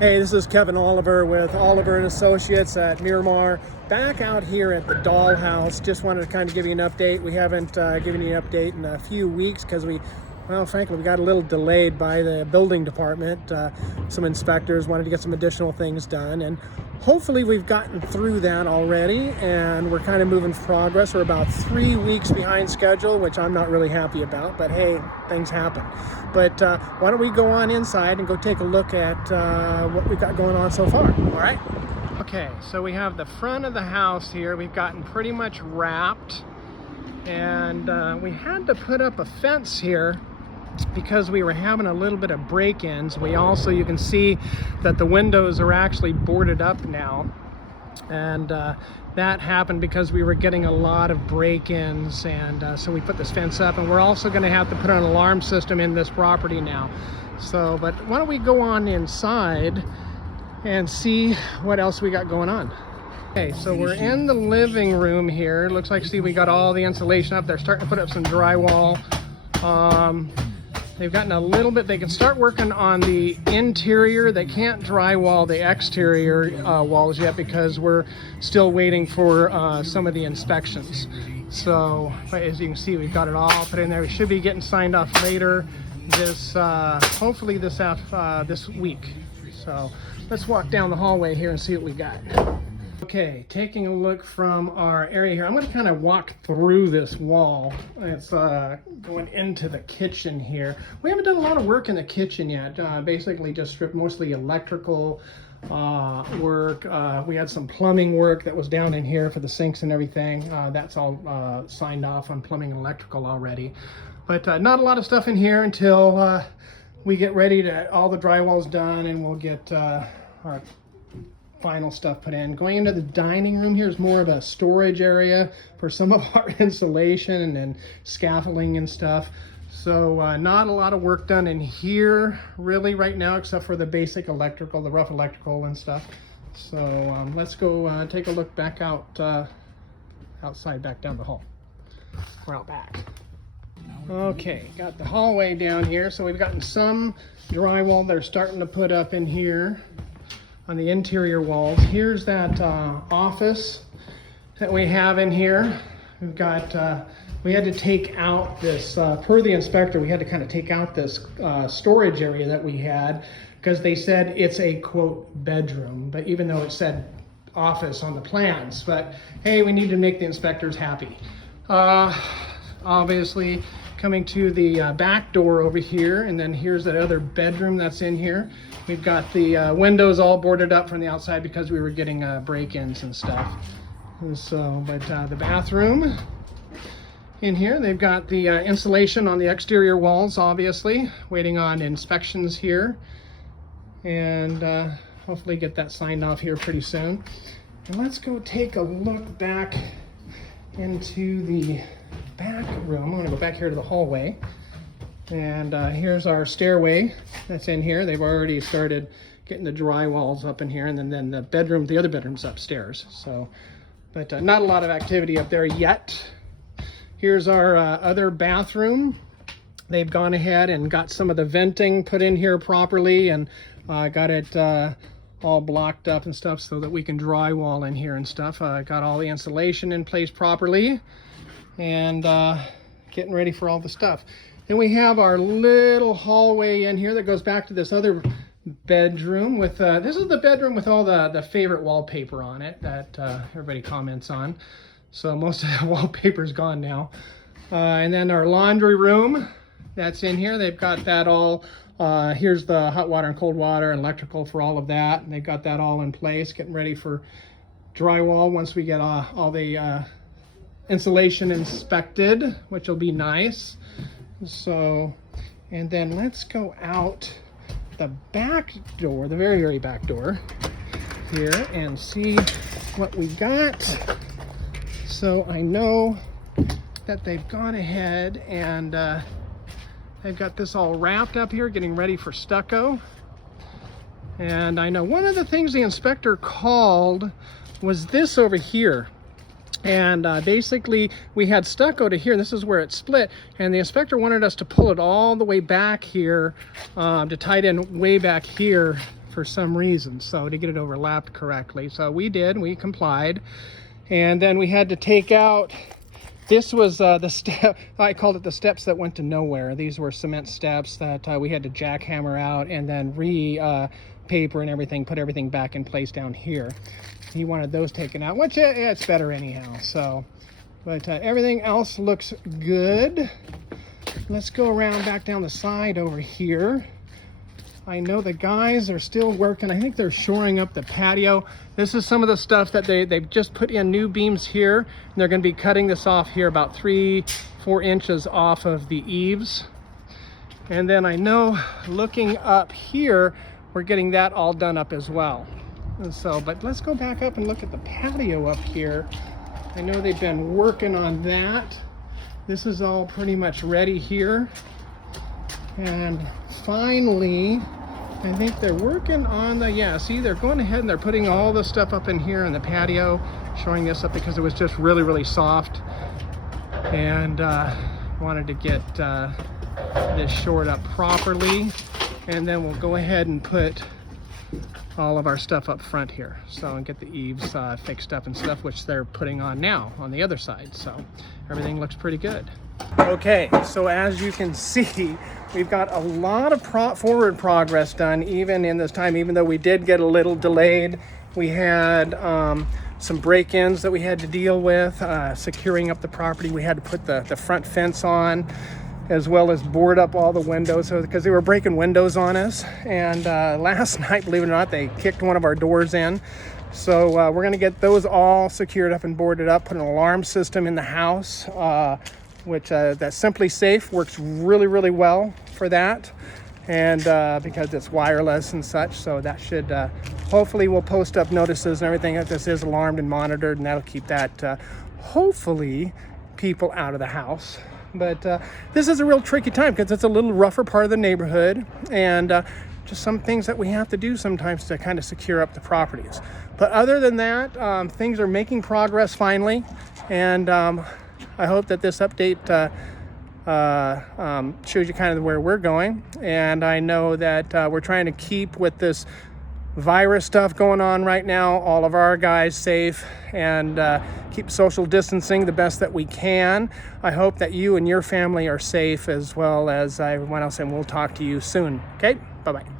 Hey, this is Kevin Oliver with Oliver and Associates at Miramar. Back out here at the Dollhouse. Just wanted to kind of give you an update. We haven't given you an update in a few weeks because frankly, we got a little delayed by the building department. Some inspectors wanted to get some additional things done, and hopefully we've gotten through that already, and we're kind of moving progress. We're about 3 weeks behind schedule, which I'm not really happy about, but hey, things happen. But why don't we go on inside and go take a look at what we've got going on so far, all right? Okay, so we have the front of the house here. We've gotten pretty much wrapped, and we had to put up a fence here because we were having a little bit of break-ins. We also, you can see that the windows are actually boarded up now, and that happened because we were getting a lot of break-ins, and so we put this fence up, and we're also going to have to put an alarm system in this property now. So, but why don't we go on inside and see what else we got going on. Okay, so we're in the living room here. Looks like, see, we got all the insulation up. They're starting to put up some drywall. They've gotten a little bit, they can start working on the interior. They can't drywall the exterior walls yet because we're still waiting for some of the inspections. So, but as you can see, we've got it all put in there. We should be getting signed off later this, hopefully this week. So let's walk down the hallway here and see what we got. Okay, taking a look from our area here, I'm going to kind of walk through this wall. It's going into the kitchen here. We haven't done a lot of work in the kitchen yet. Basically just stripped mostly electrical work. We had some plumbing work that was down in here for the sinks and everything. That's all signed off on plumbing and electrical already. But not a lot of stuff in here until we get ready to, all the drywall's done, and we'll get our final stuff put in. Going into the dining room here is more of a storage area for some of our insulation and scaffolding and stuff. So not a lot of work done in here really right now, except for the basic electrical, the rough electrical and stuff. So let's go take a look back out outside, back down the hall. We're out back. Okay, got the hallway down here. So we've gotten some drywall they're starting to put up in here on the interior walls. Here's that office that we have in here. We've got, we had to take out this, per the inspector, we had to kind of take out this storage area that we had because they said it's a, quote, bedroom, but even though it said office on the plans. But hey, we need to make the inspectors happy. Obviously, coming to the back door over here, and then here's that other bedroom that's in here. We've got the windows all boarded up from the outside because we were getting break-ins and stuff. And so, but the bathroom in here, they've got the insulation on the exterior walls, obviously, waiting on inspections here, and hopefully get that signed off here pretty soon. And let's go take a look back into the back room. I'm gonna go back here to the hallway, and here's our stairway that's in here. They've already started getting the drywalls up in here, and then the bedroom, the other bedroom's upstairs. So, but not a lot of activity up there yet. Here's our other bathroom. They've gone ahead and got some of the venting put in here properly, and got it all blocked up and stuff so that we can drywall in here and stuff. Got all the insulation in place properly, and getting ready for all the stuff. Then we have our little hallway in here that goes back to this other bedroom with, this is the bedroom with all the favorite wallpaper on it that everybody comments on. So most of the wallpaper's gone now. And then our laundry room that's in here, they've got that all, here's the hot water and cold water and electrical for all of that. And they've got that all in place, getting ready for drywall once we get all the insulation inspected, which will be nice. So, and then let's go out the back door, the very, very back door here, and see what we got. So I know that they've gone ahead and they've got this all wrapped up here, getting ready for stucco. And I know one of the things the inspector called was this over here. And basically we had stucco to here. This is where it split, and the inspector wanted us to pull it all the way back here to tie it in way back here for some reason, so to get it overlapped correctly. So we complied. And then we had to take out, this was the step, I called it the steps that went to nowhere. These were cement steps that we had to jackhammer out and then paper and everything, put everything back in place down here. He wanted those taken out, which it's better anyhow. So, but everything else looks good. Let's go around back down the side over here. I know the guys are still working. I think they're shoring up the patio. This is some of the stuff that they've just put in new beams here. And they're going to be cutting this off here about 3-4 inches off of the eaves. And then I know looking up here, we're getting that all done up as well. And so, but let's go back up and look at the patio up here. I know they've been working on that. This is all pretty much ready here. And finally, I think they're working on the, yeah, see, they're going ahead and they're putting all the stuff up in here in the patio, showing this up because it was just really, really soft. And wanted to get this shored up properly. And then we'll go ahead and put all of our stuff up front here. So, and get the eaves fixed up and stuff, which they're putting on now on the other side. So everything looks pretty good. Okay, so as you can see, we've got a lot of forward progress done even in this time, even though we did get a little delayed. We had some break-ins that we had to deal with, securing up the property. We had to put the front fence on, as well as board up all the windows, because they were breaking windows on us. And last night, believe it or not, they kicked one of our doors in. So we're gonna get those all secured up and boarded up, put an alarm system in the house, which that Simply Safe works really, really well for that. And because it's wireless and such, so that should, hopefully we'll post up notices and everything that this is alarmed and monitored, and that'll keep that, hopefully, people out of the house. But this is a real tricky time because it's a little rougher part of the neighborhood, and just some things that we have to do sometimes to kind of secure up the properties. But other than that, things are making progress finally, and I hope that this update shows you kind of where we're going. And I know that we're trying to keep with this virus stuff going on right now, all of our guys safe, and keep social distancing the best that we can. I hope that you and your family are safe, as well as everyone else, and we'll talk to you soon. Okay, bye-bye.